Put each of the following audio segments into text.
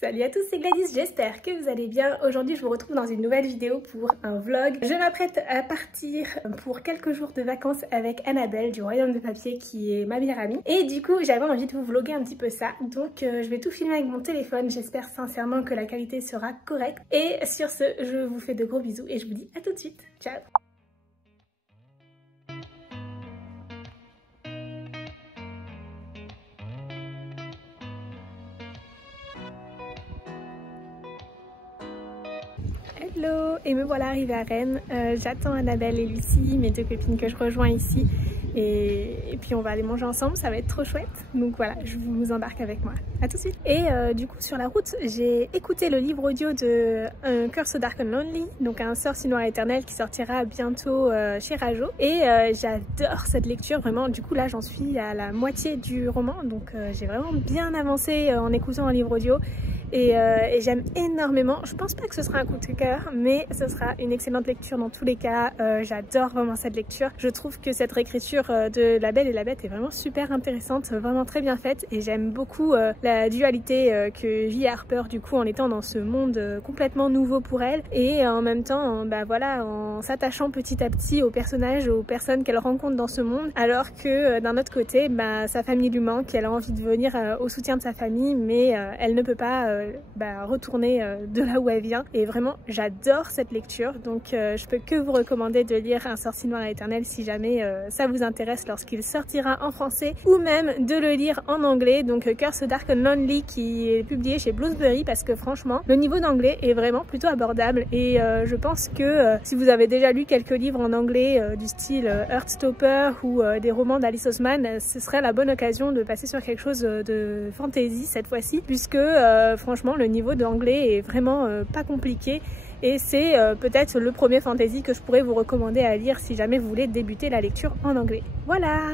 Salut à tous, c'est Gladys, j'espère que vous allez bien. Aujourd'hui je vous retrouve dans une nouvelle vidéo pour un vlog. Je m'apprête à partir pour quelques jours de vacances avec Annabelle du Royaume de Papier qui est ma meilleure amie. Et du coup j'avais envie de vous vlogger un petit peu ça. Donc je vais tout filmer avec mon téléphone, j'espère sincèrement que la qualité sera correcte. Et sur ce, je vous fais de gros bisous et je vous dis à tout de suite. Ciao! Hello! Et me voilà arrivée à Rennes. J'attends Annabelle et Lucie, mes deux copines que je rejoins ici. Et puis on va aller manger ensemble, ça va être trop chouette. Donc voilà, je vous embarque avec moi. À tout de suite. Et du coup sur la route, j'ai écouté le livre audio de Curse of Dark and Lonely, donc un sort si noir éternel qui sortira bientôt chez Rajo. Et j'adore cette lecture, vraiment. Du coup là j'en suis à la moitié du roman, donc j'ai vraiment bien avancé en écoutant un livre audio. Et j'aime énormément. Je pense pas que ce sera un coup de cœur, mais ce sera une excellente lecture dans tous les cas. J'adore vraiment cette lecture. Je trouve que cette réécriture de La Belle et la Bête est vraiment super intéressante, vraiment très bien faite, et j'aime beaucoup la dualité que vit Harper du coup en étant dans ce monde complètement nouveau pour elle, et en même temps bah voilà, en s'attachant petit à petit aux personnages, aux personnes qu'elle rencontre dans ce monde, alors que d'un autre côté bah, sa famille lui manque, elle a envie de venir au soutien de sa famille, mais elle ne peut pas retourner de là où elle vient. Et vraiment j'adore cette lecture, donc je peux que vous recommander de lire Un sort si noir et éternel si jamais ça vous intéresse lorsqu'il sortira en français, ou même de le lire en anglais, donc Curse of Dark and Lonely qui est publié chez Bloomsbury, parce que franchement le niveau d'anglais est vraiment plutôt abordable, et je pense que si vous avez déjà lu quelques livres en anglais du style Heartstopper ou des romans d'Alice Oseman, ce serait la bonne occasion de passer sur quelque chose de fantasy cette fois-ci, puisque franchement le niveau d'anglais est vraiment pas compliqué. Et c'est peut-être le premier fantasy que je pourrais vous recommander à lire si jamais vous voulez débuter la lecture en anglais. Voilà!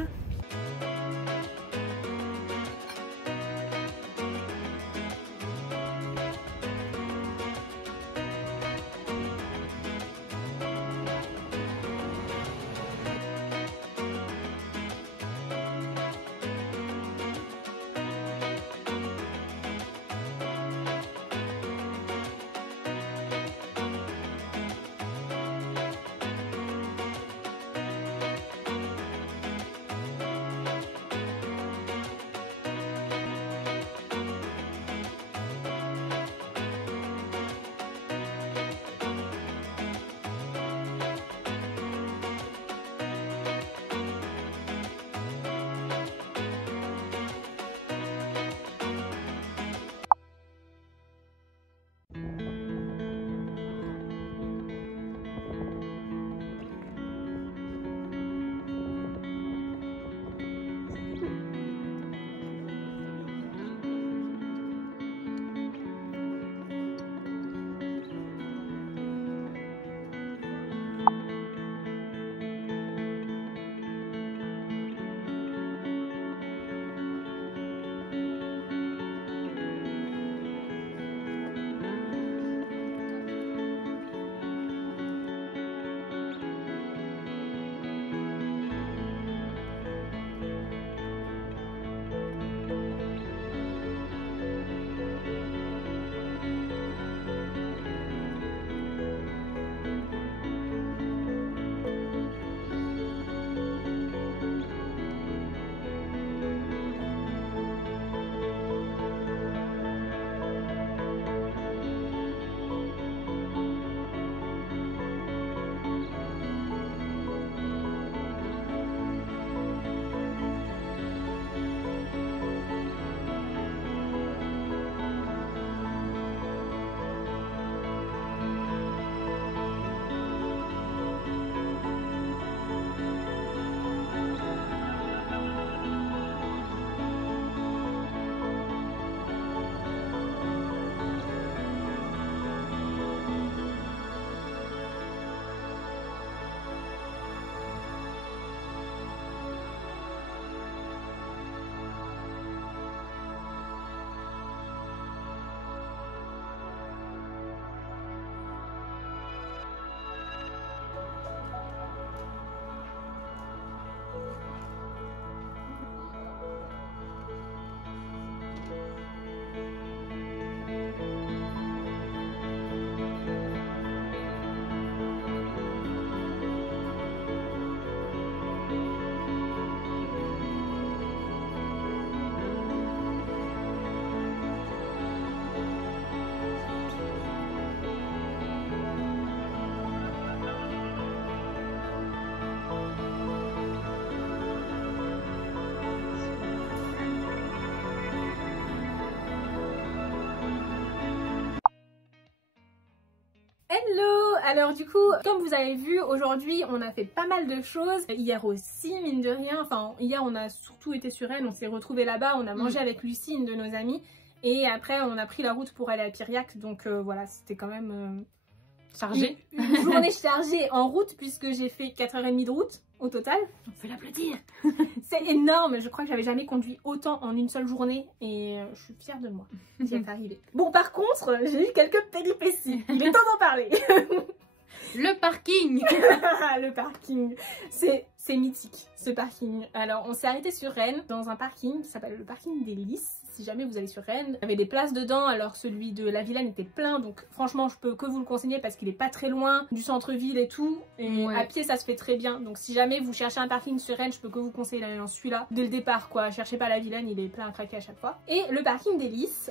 Hello! Alors du coup, comme vous avez vu, aujourd'hui on a fait pas mal de choses. Hier aussi, mine de rien, enfin hier on a surtout été sur Rennes, on s'est retrouvés là-bas, on a mangé avec Lucie, une de nos amies. Et après on a pris la route pour aller à Piriac, donc voilà, c'était quand même... Chargé. Une journée chargée en route puisque j'ai fait 4h30 de route au total. On peut l'applaudir. C'est énorme, je crois que j'avais jamais conduit autant en une seule journée et je suis fière de moi d'y être arrivée. Bon par contre, j'ai eu quelques péripéties, il est temps d'en parler. Le parking. Le parking, c'est mythique ce parking. Alors on s'est arrêté sur Rennes dans un parking qui s'appelle le parking des Lys. Si jamais vous allez sur Rennes, il y avait des places dedans, alors celui de la Vilaine était plein, donc franchement je peux que vous le conseiller parce qu'il est pas très loin du centre-ville et tout, et à pied ça se fait très bien, donc si jamais vous cherchez un parking sur Rennes, je peux que vous conseiller d'aller dans celui-là dès le départ quoi, cherchez pas la Vilaine, il est plein à craquer à chaque fois. Et le parking des Lys,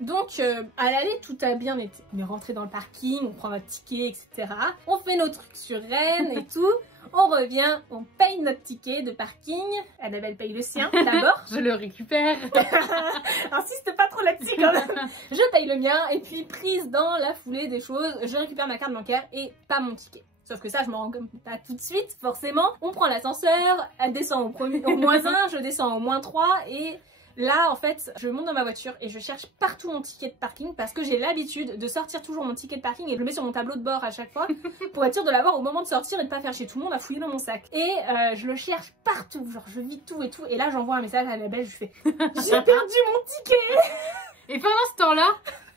donc à l'aller tout a bien été, on est rentré dans le parking, on prend notre ticket etc, on fait nos trucs sur Rennes et tout. On revient, on paye notre ticket de parking. Annabelle paye le sien d'abord. Je le récupère. Insiste pas trop là-dessus quand même. Je paye le mien et puis prise dans la foulée des choses, je récupère ma carte bancaire et pas mon ticket. Sauf que ça, je m'en rends compte pas tout de suite, forcément. On prend l'ascenseur, elle descend au -1, je descends au -3 et... Là, en fait, je monte dans ma voiture et je cherche partout mon ticket de parking parce que j'ai l'habitude de sortir toujours mon ticket de parking et je le mets sur mon tableau de bord à chaque fois pour être sûre de l'avoir au moment de sortir et de pas faire chez tout le monde à fouiller dans mon sac. Et je le cherche partout, genre je vis tout et tout. Et là, j'envoie un message à Annabelle, je fais « J'ai perdu mon ticket !» Et pendant ce temps-là,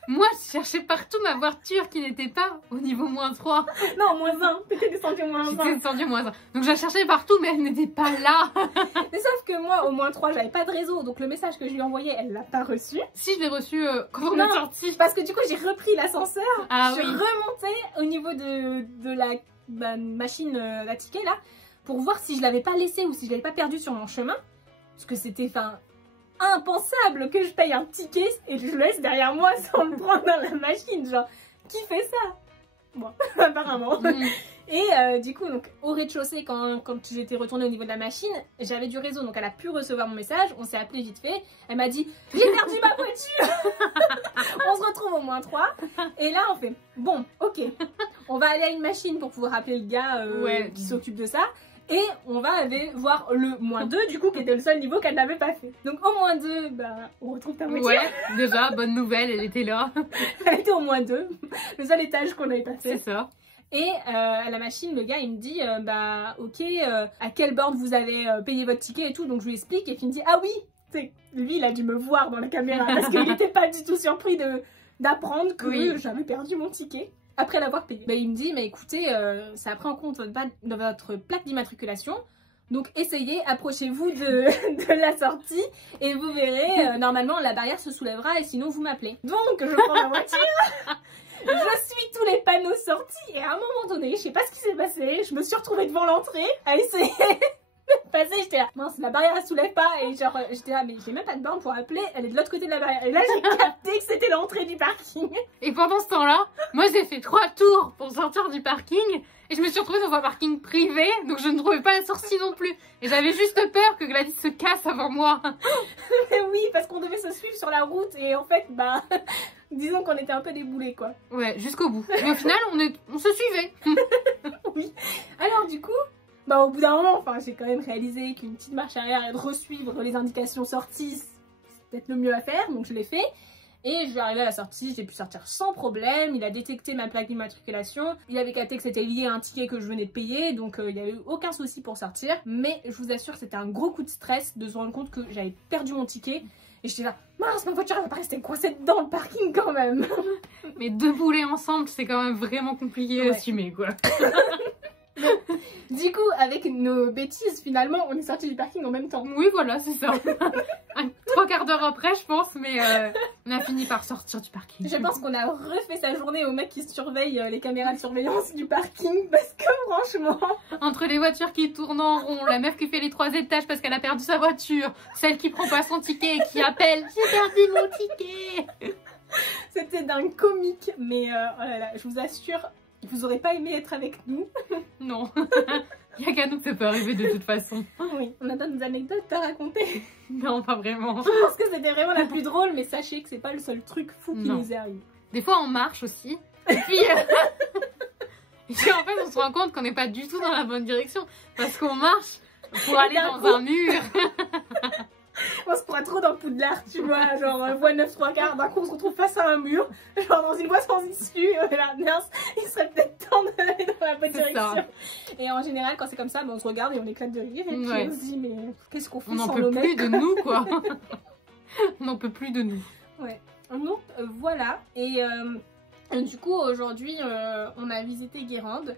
moi, je cherchais partout ma voiture qui n'était pas au niveau -3. Non, -1. T'étais descendu au -1. J'étais descendue au -1. Donc je la cherchais partout, mais elle n'était pas là. Mais sauf que moi, au -3, j'avais pas de réseau. Donc le message que je lui ai envoyé, elle l'a pas reçu. Si, je l'ai reçu quand on est sorti. Parce que du coup, j'ai repris l'ascenseur. Ah, je suis remontée au niveau de la machine à ticket là. Pour voir si je l'avais pas laissé ou si je l'avais pas perdu sur mon chemin. Parce que c'était, impensable que je paye un ticket et que je le laisse derrière moi sans le prendre dans la machine, genre qui fait ça? Bon, apparemment. Et du coup, donc, au rez-de-chaussée, quand j'étais retournée au niveau de la machine, j'avais du réseau, donc elle a pu recevoir mon message, on s'est appelé vite fait, elle m'a dit « J'ai perdu ma voiture !» On se retrouve au -3, et là on fait « Bon, ok, on va aller à une machine pour pouvoir appeler le gars qui s'occupe de ça. » Et on va aller voir le -2 du coup qui était le seul niveau qu'elle n'avait pas fait. Donc au -2, on retrouve ta voiture. Ouais, déjà, bonne nouvelle, elle était là. Elle était au -2, le seul étage qu'on n'avait pas fait. C'est ça. Et à la machine, le gars il me dit ok, à quelle borne vous avez payé votre ticket et tout. Donc je lui explique et puis il me dit ah oui, lui il a dû me voir dans la caméra parce qu'il n'était pas du tout surpris d'apprendre que j'avais perdu mon ticket. Après l'avoir payé. Il me dit, mais écoutez, ça a pris en compte votre plaque d'immatriculation. Donc essayez, approchez-vous de la sortie et vous verrez, normalement la barrière se soulèvera et sinon vous m'appelez. Donc je prends ma voiture, je suis tous les panneaux sortis et à un moment donné, je sais pas ce qui s'est passé, je me suis retrouvée devant l'entrée à essayer de passer, j'étais là, mince la barrière elle soulève pas et genre j'étais là, mais j'ai même pas de borne pour appeler, elle est de l'autre côté de la barrière. Et là j'ai capté que c'était l'entrée du parking. Et pendant ce temps-là, moi j'ai fait 3 tours pour sortir du parking et je me suis retrouvée dans un parking privé, donc je ne trouvais pas la sortie non plus. Et j'avais juste peur que Gladys se casse avant moi. Oui, parce qu'on devait se suivre sur la route et en fait, disons qu'on était un peu déboulés quoi. Ouais, jusqu'au bout. Mais au final, on se suivait. Oui. Alors du coup, au bout d'un moment, j'ai quand même réalisé qu'une petite marche arrière et de resuivre les indications sorties, c'est peut-être le mieux à faire, donc je l'ai fait. Et je suis arrivée à la sortie, j'ai pu sortir sans problème, il a détecté ma plaque d'immatriculation, il avait capté que c'était lié à un ticket que je venais de payer, donc il n'y avait eu aucun souci pour sortir. Mais je vous assure, c'était un gros coup de stress de se rendre compte que j'avais perdu mon ticket. Et j'étais là, mince, ma voiture elle va pas rester coincée dans le parking quand même. Mais deux boulets ensemble, c'est quand même vraiment compliqué à assumer quoi. Du coup, avec nos bêtises, finalement, on est sorti du parking en même temps. Oui, voilà, c'est ça. 3/4 d'heure après, je pense, mais on a fini par sortir du parking. Je pense qu'on a refait sa journée au mec qui surveille les caméras de surveillance du parking, parce que franchement... Entre les voitures qui tournent en rond, la meuf qui fait les 3 étages parce qu'elle a perdu sa voiture, celle qui prend pas son ticket et qui appelle « J'ai perdu mon ticket !» C'était d'un comique, mais oh là là, je vous assure... Vous aurez pas aimé être avec nous? Non. Il n'y a qu'à nous que ça peut arriver de toute façon. Oui, on a d'autres anecdotes à raconter. Non, pas vraiment. Je pense que c'était vraiment la plus drôle, mais sachez que c'est pas le seul truc fou qui nous est arrivé. Des fois on marche aussi. Et puis, et puis en fait, on se rend compte qu'on n'est pas du tout dans la bonne direction parce qu'on marche pour aller dans un mur. On se croit trop dans Poudlard, tu vois, genre voie 9 3/4, d'un coup on se retrouve face à un mur, genre dans une voie sans issue, la mince, il serait peut-être temps d'aller dans la bonne direction. Ça. Et en général, quand c'est comme ça, on se regarde et on éclate de rire, et puis on se dit, mais qu'est-ce qu'on fait sans nos mecs? On n'en peut plus de nous, quoi. On n'en peut plus de nous. Ouais, donc voilà, et du coup aujourd'hui on a visité Guérande,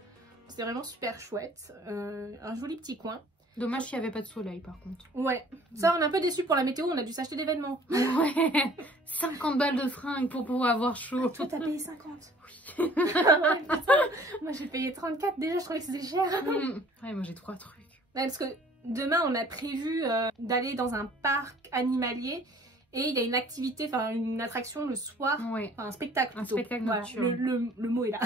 c'était vraiment super chouette, un joli petit coin. Dommage qu'il n'y avait pas de soleil par contre. Ouais, ça on est un peu déçus pour la météo, on a dû s'acheter des vêtements. Ouais, 50 balles de fringues pour pouvoir avoir chaud. Toi t'as payé 50? Oui. Moi j'ai payé 34 déjà, je trouvais que c'était cher. Ouais, moi j'ai 3 trucs. Ouais, parce que demain on a prévu d'aller dans un parc animalier et il y a une activité, enfin une attraction le soir, ouais. Enfin un spectacle plutôt. Un spectacle nocturne. Voilà, le mot est là.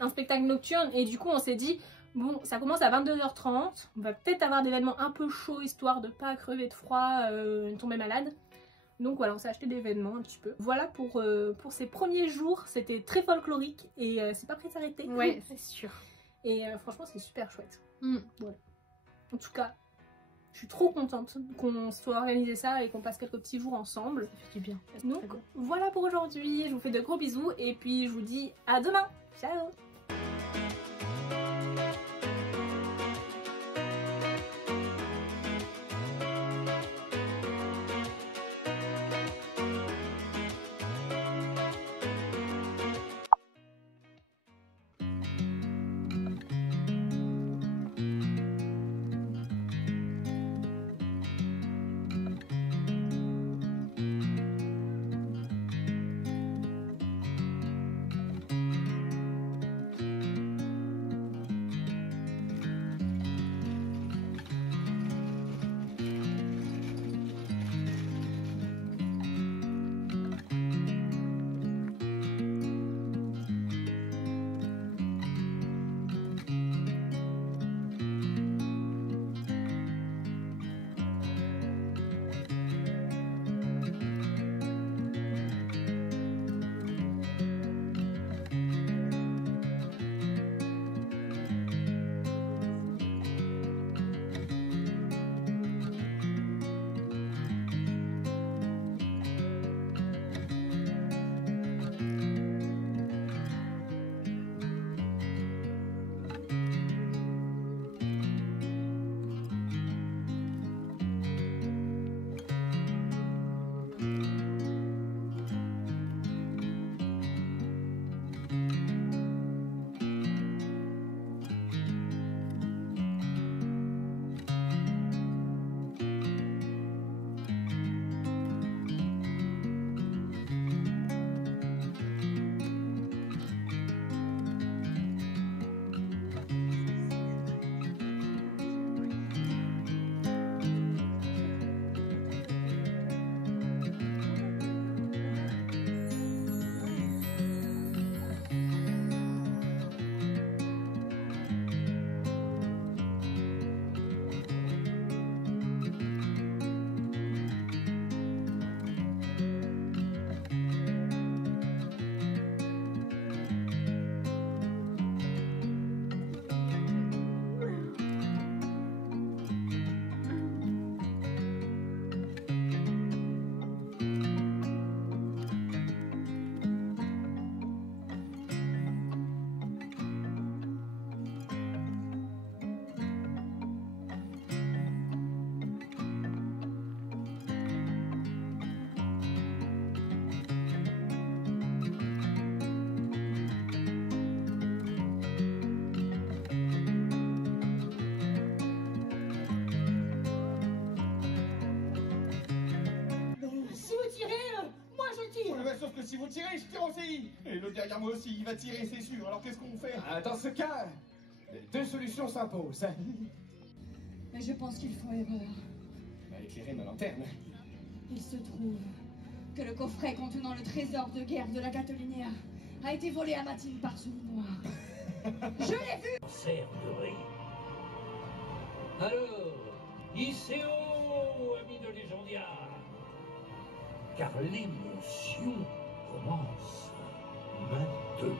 Un spectacle nocturne et du coup on s'est dit... Bon, ça commence à 22h30, on va peut-être avoir des événements un peu chauds histoire de pas crever de froid, tomber malade. Donc voilà, on s'est acheté des événements un petit peu. Voilà pour ces premiers jours, c'était très folklorique et c'est pas prêt de s'arrêter. Ouais, c'est sûr. Et franchement, c'est super chouette. Voilà. En tout cas, je suis trop contente qu'on soit organisé ça et qu'on passe quelques petits jours ensemble. Ça fait du bien. Donc voilà pour aujourd'hui, je vous fais de gros bisous et puis je vous dis à demain. Ciao! Sauf que si vous tirez, je tire aussi. Et l'autre derrière moi aussi, il va tirer, c'est sûr. Alors qu'est-ce qu'on fait? Dans ce cas, deux solutions s'imposent. Mais je pense qu'ils font erreur. Éclairer ma lanterne. Il se trouve que le coffret contenant le trésor de guerre de la Catolinéa a été volé à Mathilde par ce lit noir. Je l'ai vu! Serre de riz. Alors, Iseo, ami de Légendia, car l'émotion commence maintenant.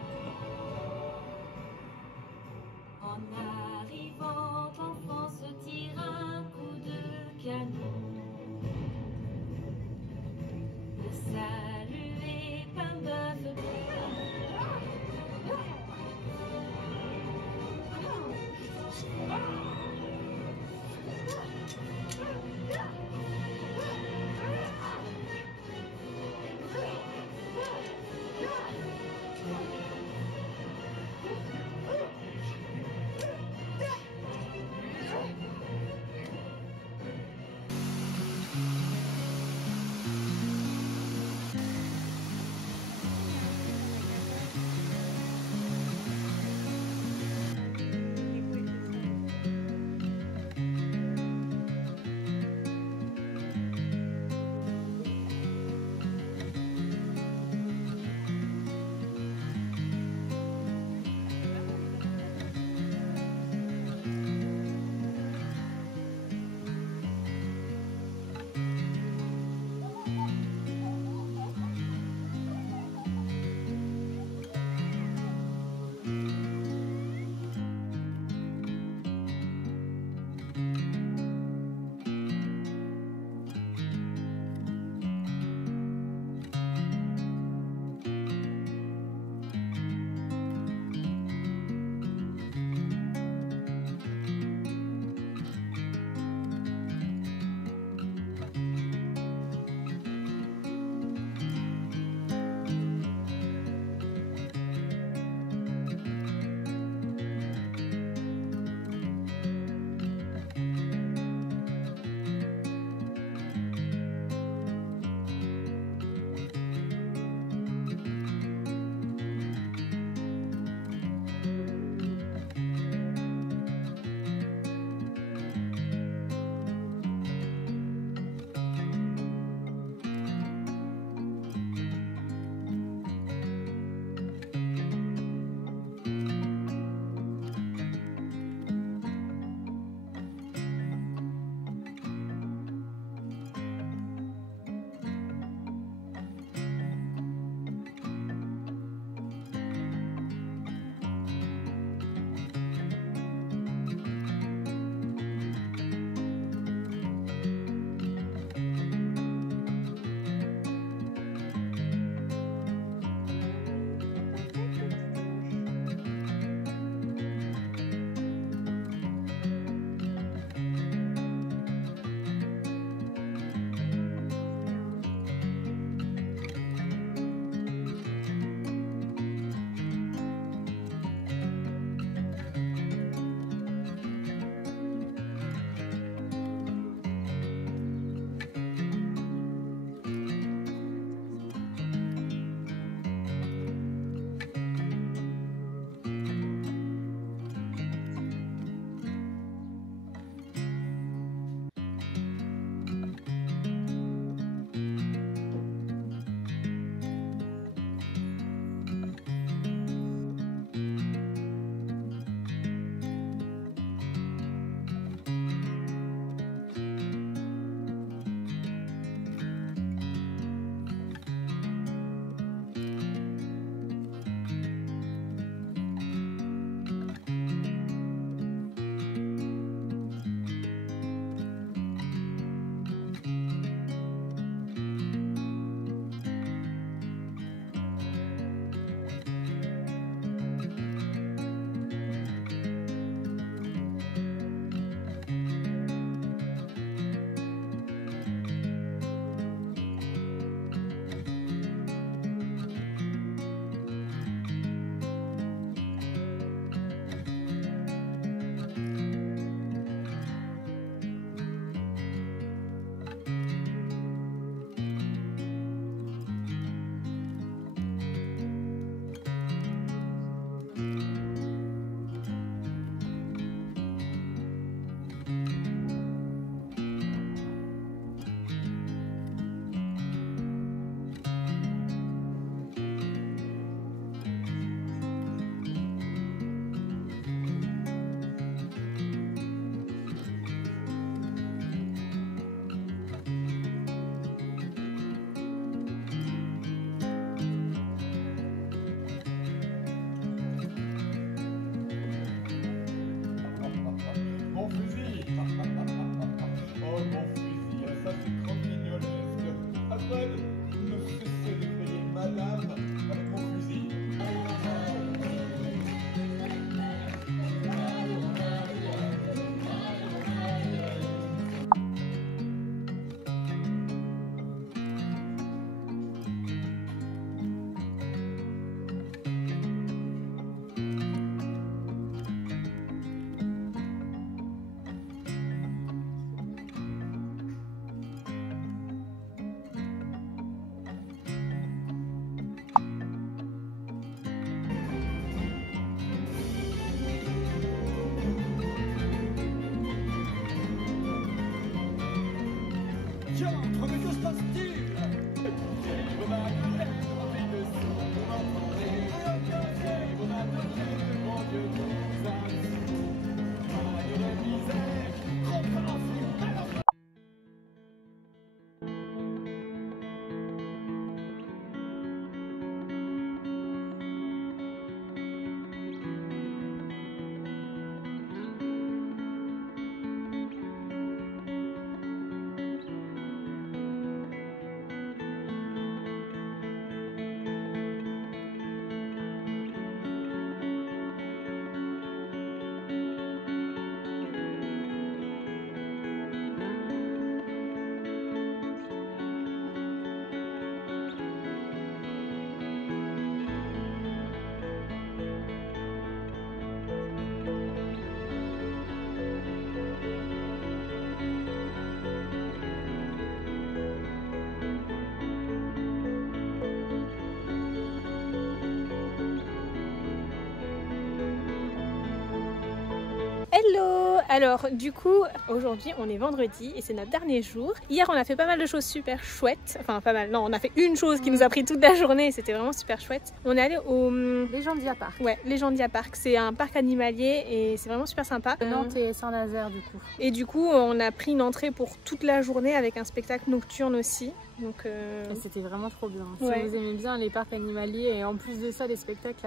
Hello! Alors du coup aujourd'hui on est vendredi et c'est notre dernier jour. Hier on a fait pas mal de choses super chouettes. Enfin pas mal, non on a fait une chose qui nous a pris toute la journée et c'était vraiment super chouette. On est allé au... Legendia Park. Ouais, Legendia Park, c'est un parc animalier et c'est vraiment super sympa. Nantes et Saint-Nazaire du coup. Et du coup on a pris une entrée pour toute la journée avec un spectacle nocturne aussi. Donc Et c'était vraiment trop bien. Ouais. Si vous aimez bien les parcs animaliers et en plus de ça les spectacles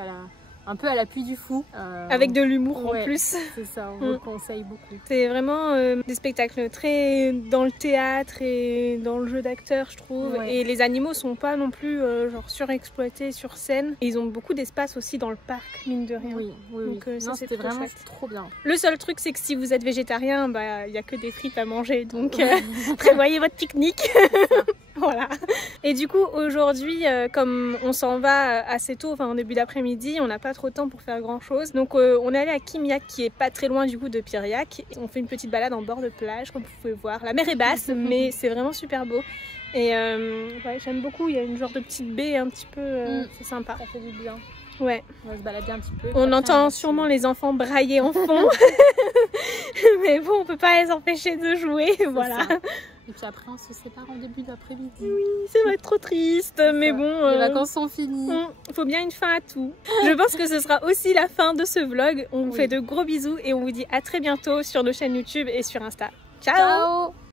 un peu à l'appui du fou. avec de l'humour ouais, en plus. C'est ça, on vous le conseille beaucoup. C'est vraiment des spectacles très dans le théâtre et dans le jeu d'acteur je trouve. Ouais. Et les animaux sont pas non plus genre surexploités sur scène. Et ils ont beaucoup d'espace aussi dans le parc mine de rien. Oui, oui, Donc, oui. ça, Non, c'est c'était trop vraiment chouette. trop bien. Le seul truc c'est que si vous êtes végétarien, bah il y a que des frites à manger donc prévoyez votre pique-nique. Voilà. Et du coup aujourd'hui comme on s'en va assez tôt, enfin en début d'après-midi, on n'a pas trop de temps pour faire grand chose. Donc on est allé à Kimiak qui est pas très loin du coup de Piriac. On fait une petite balade en bord de plage comme vous pouvez voir. La mer est basse mais c'est vraiment super beau. Et ouais, j'aime beaucoup, il y a une genre de petite baie un petit peu, c'est sympa. Ça fait du bien. Ouais. On va se balader un petit peu. On entend sûrement les enfants brailler en fond. Mais bon, on peut pas les empêcher de jouer, voilà. Ça. Et puis après on se sépare en début d'après-midi. Oui, ça va être trop triste, mais bon... Les vacances sont finies. Il faut bien une fin à tout. Je pense que ce sera aussi la fin de ce vlog. On vous fait de gros bisous et on vous dit à très bientôt sur nos chaînes YouTube et sur Insta. Ciao. Ciao.